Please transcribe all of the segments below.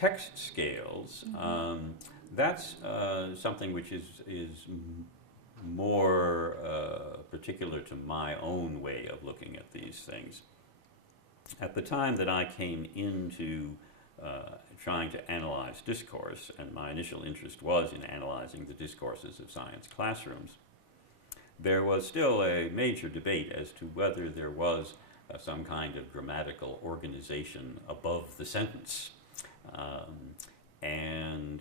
text scales, that's something which is more particular to my own way of looking at these things. At the time that I came into trying to analyze discourse, and my initial interest was in analyzing the discourses of science classrooms, there was still a major debate as to whether there was some kind of grammatical organization above the sentence. And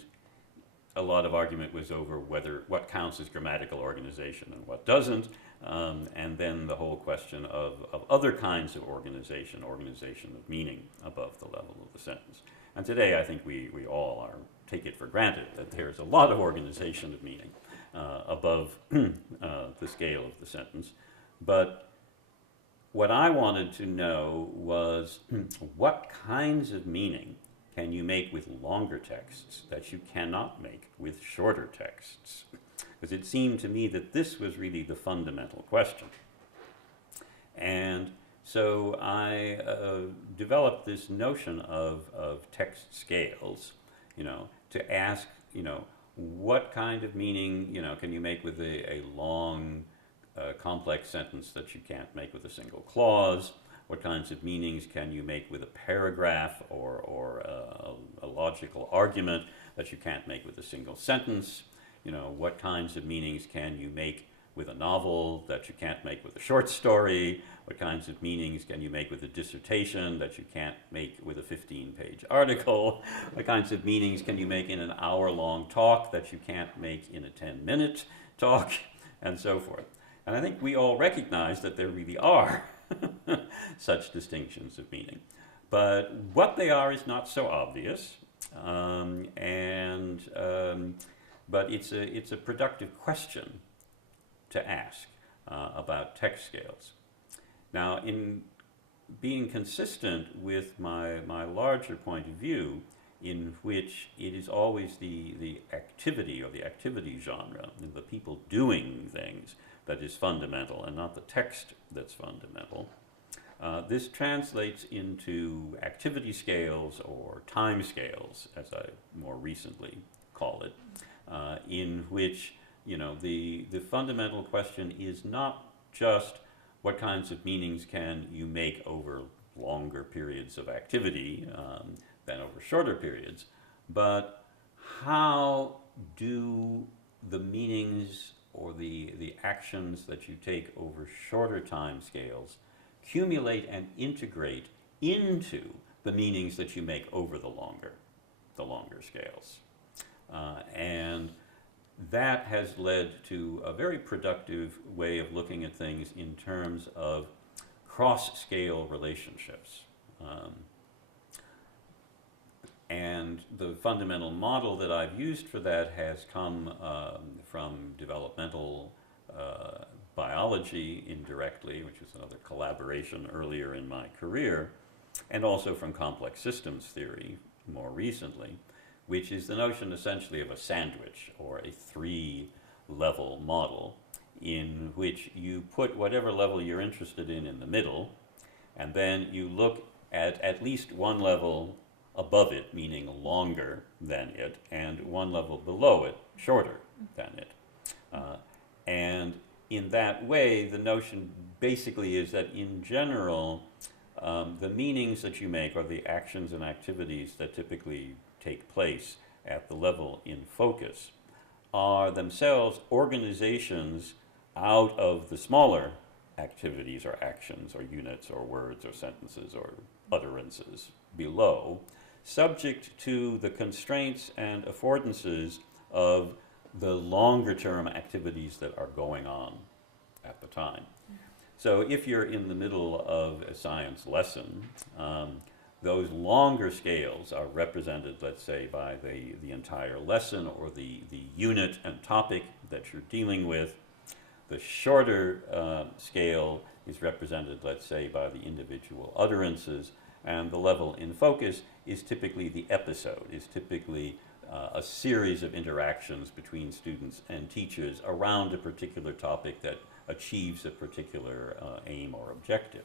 a lot of argument was over what counts as grammatical organization and what doesn't, and then the whole question of other kinds of organization of meaning above the level of the sentence. And today I think we all take it for granted that there's a lot of organization of meaning above the scale of the sentence. But what I wanted to know was what kinds of meaning can you make with longer texts that you cannot make with shorter texts? Because it seemed to me that this was really the fundamental question. And so I developed this notion of text scales, to ask, what kind of meaning, can you make with a long, complex sentence that you can't make with a single clause? What kinds of meanings can you make with a paragraph or a logical argument that you can't make with a single sentence? What kinds of meanings can you make with a novel that you can't make with a short story? What kinds of meanings can you make with a dissertation that you can't make with a 15-page article? What kinds of meanings can you make in an hour-long talk that you can't make in a 10-minute talk? And so forth. And I think we all recognize that there really are such distinctions of meaning. But what they are is not so obvious, but it's a productive question to ask about text scales. Now, in being consistent with my larger point of view, in which it is always the activity or the activity genre, the people doing things, that is fundamental and not the text that's fundamental. This translates into activity scales or time scales, as I more recently call it, in which the fundamental question is not just what kinds of meanings can you make over longer periods of activity than over shorter periods, but how do the meanings or the actions that you take over shorter time scales accumulate and integrate into the meanings that you make over the longer scales. And that has led to a very productive way of looking at things in terms of cross-scale relationships. And the fundamental model that I've used for that has come from developmental biology indirectly, which was another collaboration earlier in my career, and also from complex systems theory more recently, which is the notion essentially of a sandwich or a three-level model in which you put whatever level you're interested in the middle, and then you look at least one level above it, meaning longer than it, and one level below it, shorter than it. And in that way, the notion basically is that in general, the meanings that you make, or the actions and activities that typically take place at the level in focus, are themselves organizations out of the smaller activities or actions or units or words or sentences or utterances below, subject to the constraints and affordances of the longer term activities that are going on at the time. So if you're in the middle of a science lesson, those longer scales are represented, let's say, by the entire lesson or the unit and topic that you're dealing with. The shorter scale is represented, let's say, by the individual utterances, and the level in focus is typically the episode, is typically a series of interactions between students and teachers around a particular topic that achieves a particular aim or objective.